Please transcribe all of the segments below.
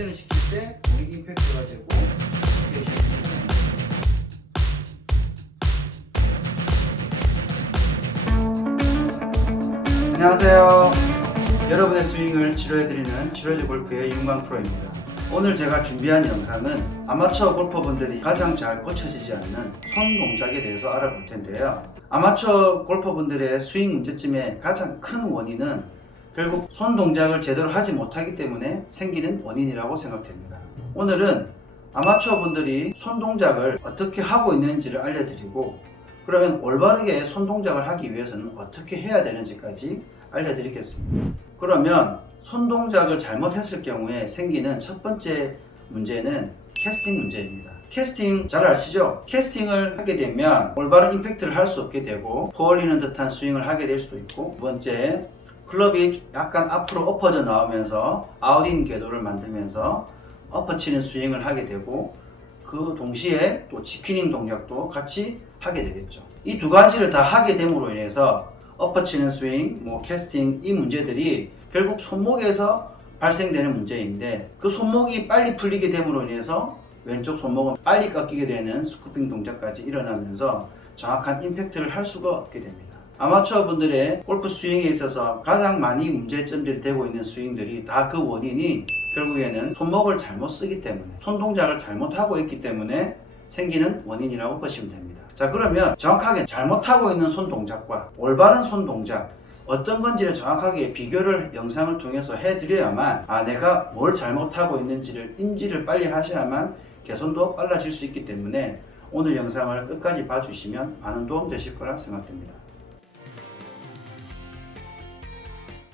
회전을 시킬 때 공이 임팩트가 되고 안녕하세요. 여러분의 스윙을 치료해드리는 치료제 골프의 윤광 프로입니다. 오늘 제가 준비한 영상은 아마추어 골퍼분들이 가장 잘 고쳐지지 않는 손 동작에 대해서 알아볼 텐데요. 아마추어 골퍼분들의 스윙 문제점의 가장 큰 원인은 결국 손 동작을 제대로 하지 못하기 때문에 생기는 원인이라고 생각됩니다. 오늘은 아마추어 분들이 손 동작을 어떻게 하고 있는지를 알려드리고, 그러면 올바르게 손 동작을 하기 위해서는 어떻게 해야 되는지까지 알려드리겠습니다. 그러면 손 동작을 잘못했을 경우에 생기는 첫 번째 문제는 캐스팅 문제입니다. 캐스팅 잘 아시죠? 캐스팅을 하게 되면 올바른 임팩트를 할 수 없게 되고 퍼올리는 듯한 스윙을 하게 될 수도 있고, 두 번째, 클럽이 약간 앞으로 엎어져 나오면서 아웃인 궤도를 만들면서 엎어치는 스윙을 하게 되고, 그 동시에 또 지피닝 동작도 같이 하게 되겠죠. 이 두 가지를 다 하게 됨으로 인해서 엎어치는 스윙, 캐스팅, 이 문제들이 결국 손목에서 발생되는 문제인데, 그 손목이 빨리 풀리게 됨으로 인해서 왼쪽 손목은 빨리 꺾이게 되는 스쿠핑 동작까지 일어나면서 정확한 임팩트를 할 수가 없게 됩니다. 아마추어 분들의 골프 스윙에 있어서 가장 많이 문제점들이 되고 있는 스윙들이 다 그 원인이 결국에는 손목을 잘못 쓰기 때문에, 손 동작을 잘못하고 있기 때문에 생기는 원인이라고 보시면 됩니다. 자, 그러면 정확하게 잘못하고 있는 손 동작과 올바른 손 동작, 어떤 건지를 정확하게 비교를 영상을 통해서 해드려야만 내가 뭘 잘못하고 있는지를 인지를 빨리 하셔야만 개선도 빨라질 수 있기 때문에 오늘 영상을 끝까지 봐주시면 많은 도움 되실 거라 생각됩니다.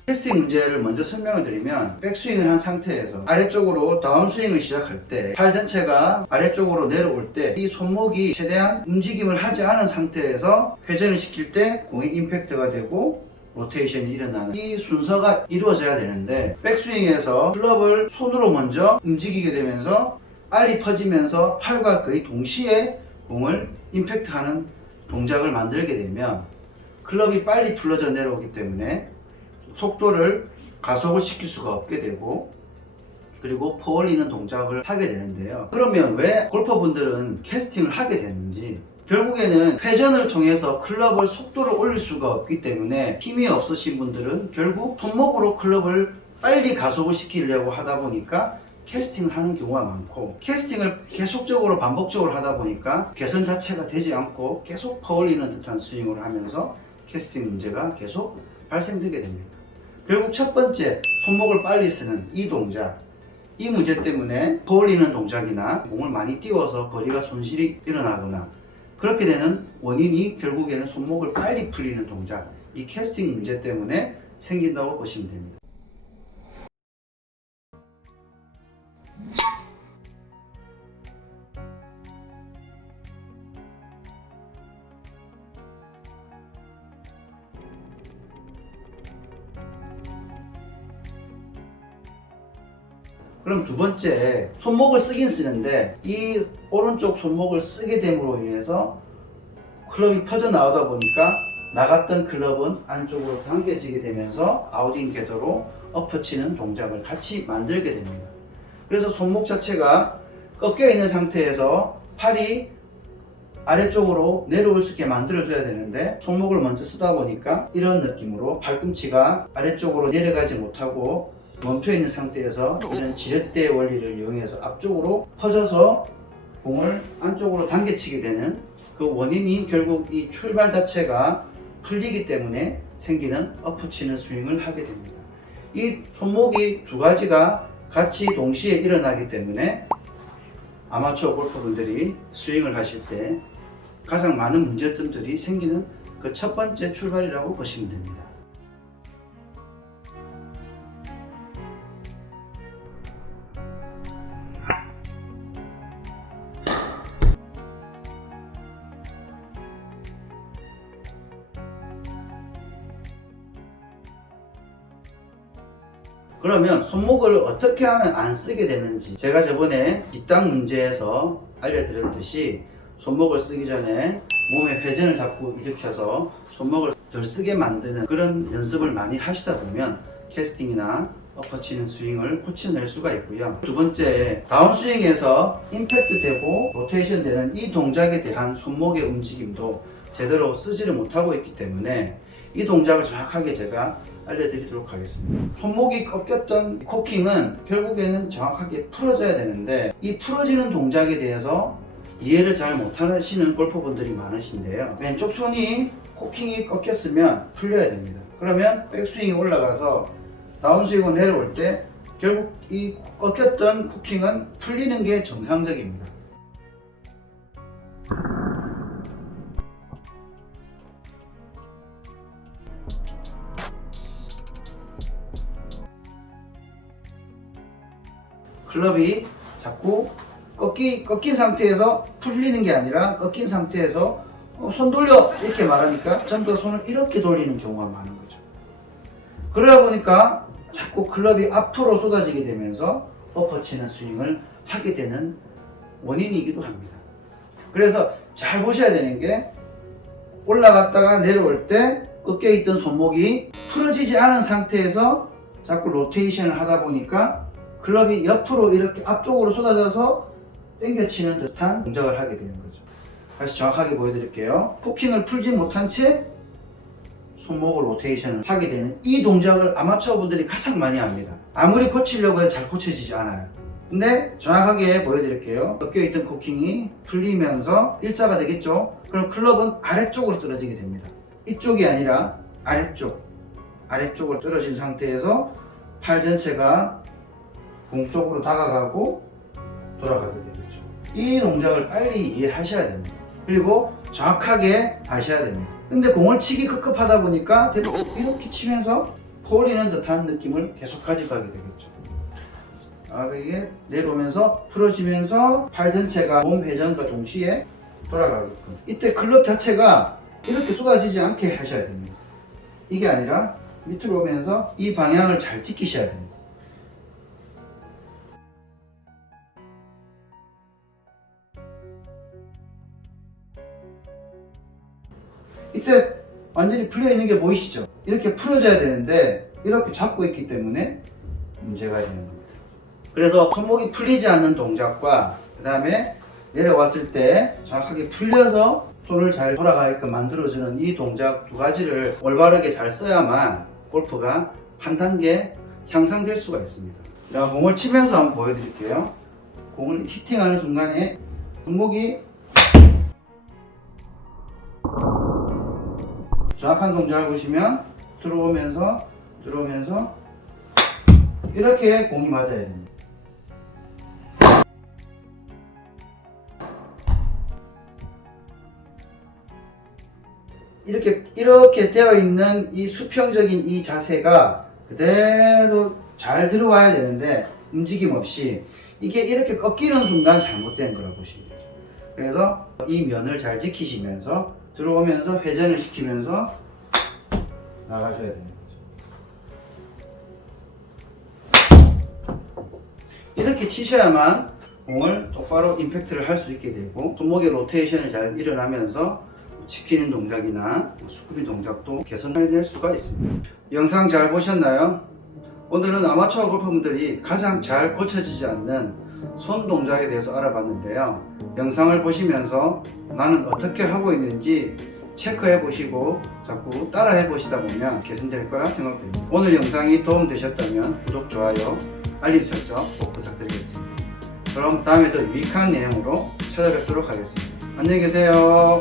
캐스팅 문제를 먼저 설명을 드리면, 백스윙을 한 상태에서 아래쪽으로 다운스윙을 시작할 때 팔 전체가 아래쪽으로 내려올 때 이 손목이 최대한 움직임을 하지 않은 상태에서 회전을 시킬 때 공이 임팩트가 되고 로테이션이 일어나는 이 순서가 이루어져야 되는데, 백스윙에서 클럽을 손으로 먼저 움직이게 되면서 알이 퍼지면서 팔과 거의 동시에 공을 임팩트하는 동작을 만들게 되면 클럽이 빨리 풀러져 내려오기 때문에 속도를 가속을 시킬 수가 없게 되고, 그리고 퍼올리는 동작을 하게 되는데요. 그러면 왜 골퍼분들은 캐스팅을 하게 되는지, 결국에는 회전을 통해서 클럽을 속도를 올릴 수가 없기 때문에 힘이 없으신 분들은 결국 손목으로 클럽을 빨리 가속을 시키려고 하다 보니까 캐스팅을 하는 경우가 많고, 캐스팅을 계속적으로 반복적으로 하다 보니까 개선 자체가 되지 않고 계속 퍼올리는 듯한 스윙을 하면서 캐스팅 문제가 계속 발생되게 됩니다. 결국 첫 번째, 손목을 빨리 쓰는 이 동작, 이 문제 때문에 퍼올리는 동작이나 공을 많이 띄워서 거리가 손실이 일어나거나 그렇게 되는 원인이 결국에는 손목을 빨리 풀리는 동작, 이 캐스팅 문제 때문에 생긴다고 보시면 됩니다. 그럼 두 번째, 손목을 쓰긴 쓰는데 이 오른쪽 손목을 쓰게 됨으로 인해서 클럽이 퍼져 나오다 보니까 나갔던 클럽은 안쪽으로 당겨지게 되면서 아웃인 궤도로 엎어치는 동작을 같이 만들게 됩니다. 그래서 손목 자체가 꺾여 있는 상태에서 팔이 아래쪽으로 내려올 수 있게 만들어줘야 되는데, 손목을 먼저 쓰다 보니까 이런 느낌으로 팔꿈치가 아래쪽으로 내려가지 못하고 멈춰 있는 상태에서 이런 지렛대 원리를 이용해서 앞쪽으로 퍼져서 공을 안쪽으로 당겨치게 되는 그 원인이 결국 이 출발 자체가 풀리기 때문에 생기는 엎어치는 스윙을 하게 됩니다. 이 손목이 두 가지가 같이 동시에 일어나기 때문에 아마추어 골퍼분들이 스윙을 하실 때 가장 많은 문제점들이 생기는 그 첫 번째 출발이라고 보시면 됩니다. 그러면 손목을 어떻게 하면 안 쓰게 되는지, 제가 저번에 뒷땅 문제에서 알려드렸듯이 손목을 쓰기 전에 몸의 회전을 자꾸 일으켜서 손목을 덜 쓰게 만드는 그런 연습을 많이 하시다 보면 캐스팅이나 엎어치는 스윙을 고쳐낼 수가 있고요. 두 번째, 다운스윙에서 임팩트 되고 로테이션 되는 이 동작에 대한 손목의 움직임도 제대로 쓰지를 못하고 있기 때문에 이 동작을 정확하게 제가 알려드리도록 하겠습니다. 손목이 꺾였던 코킹은 결국에는 정확하게 풀어져야 되는데 이 풀어지는 동작에 대해서 이해를 잘 못하시는 골퍼분들이 많으신데요. 왼쪽 손이 코킹이 꺾였으면 풀려야 됩니다. 그러면 백스윙이 올라가서 다운스윙으로 내려올 때 결국 이 꺾였던 코킹은 풀리는 게 정상적입니다. 클럽이 자꾸 꺾인 상태에서 풀리는 게 아니라 꺾인 상태에서 손 돌려 이렇게 말하니까 전부 다 손을 이렇게 돌리는 경우가 많은 거죠. 그러다 보니까 자꾸 클럽이 앞으로 쏟아지게 되면서 엎어치는 스윙을 하게 되는 원인이기도 합니다. 그래서 잘 보셔야 되는 게 올라갔다가 내려올 때 꺾여있던 손목이 풀어지지 않은 상태에서 자꾸 로테이션을 하다 보니까 클럽이 옆으로 이렇게 앞쪽으로 쏟아져서 당겨치는 듯한 동작을 하게 되는 거죠. 다시 정확하게 보여드릴게요. 코킹을 풀지 못한 채 손목을 로테이션을 하게 되는 이 동작을 아마추어 분들이 가장 많이 합니다. 아무리 고치려고 해도 잘 고쳐지지 않아요. 근데 정확하게 보여드릴게요. 꺾여있던 코킹이 풀리면서 일자가 되겠죠. 그럼 클럽은 아래쪽으로 떨어지게 됩니다. 이쪽이 아니라 아래쪽으로 떨어진 상태에서 팔 전체가 공 쪽으로 다가가고 돌아가게 되겠죠. 이 동작을 빨리 이해하셔야 됩니다. 그리고 정확하게 하셔야 됩니다. 근데 공을 치기 급급하다 보니까 이렇게 치면서 폴리는 듯한 느낌을 계속 가져가게 되겠죠. 이게 내려오면서 풀어지면서 팔 전체가 몸 회전과 동시에 돌아가게끔. 이때 클럽 자체가 이렇게 쏟아지지 않게 하셔야 됩니다. 이게 아니라 밑으로 오면서 이 방향을 잘 지키셔야 됩니다. 이때 완전히 풀려 있는 게 보이시죠? 이렇게 풀어져야 되는데 이렇게 잡고 있기 때문에 문제가 되는 겁니다. 그래서 손목이 풀리지 않는 동작과 그 다음에 내려왔을 때 정확하게 풀려서 손을 잘 돌아가게끔 만들어주는 이 동작 두 가지를 올바르게 잘 써야만 골프가 한 단계 향상될 수가 있습니다. 자, 공을 치면서 한번 보여드릴게요. 공을 히팅하는 순간에 손목이 정확한 동작을 보시면 들어오면서 이렇게 공이 맞아야 됩니다. 이렇게 되어 있는 이 수평적인 이 자세가 그대로 잘 들어와야 되는데 움직임 없이 이게 이렇게 꺾이는 순간 잘못된 거라고 보시면 되죠. 그래서 이 면을 잘 지키시면서 들어오면서 회전을 시키면서 나가줘야 되는 거죠. 이렇게 치셔야만 공을 똑바로 임팩트를 할 수 있게 되고 손목의 로테이션이 잘 일어나면서 지키는 동작이나 수급이 동작도 개선해낼 수가 있습니다. 영상 잘 보셨나요? 오늘은 아마추어 골퍼분들이 가장 잘 고쳐지지 않는 손 동작에 대해서 알아봤는데요. 영상을 보시면서 나는 어떻게 하고 있는지 체크해 보시고 자꾸 따라해 보시다 보면 개선될 거라 생각됩니다. 오늘 영상이 도움되셨다면 구독, 좋아요, 알림 설정 꼭 부탁드리겠습니다. 그럼 다음에 더 유익한 내용으로 찾아뵙도록 하겠습니다. 안녕히 계세요.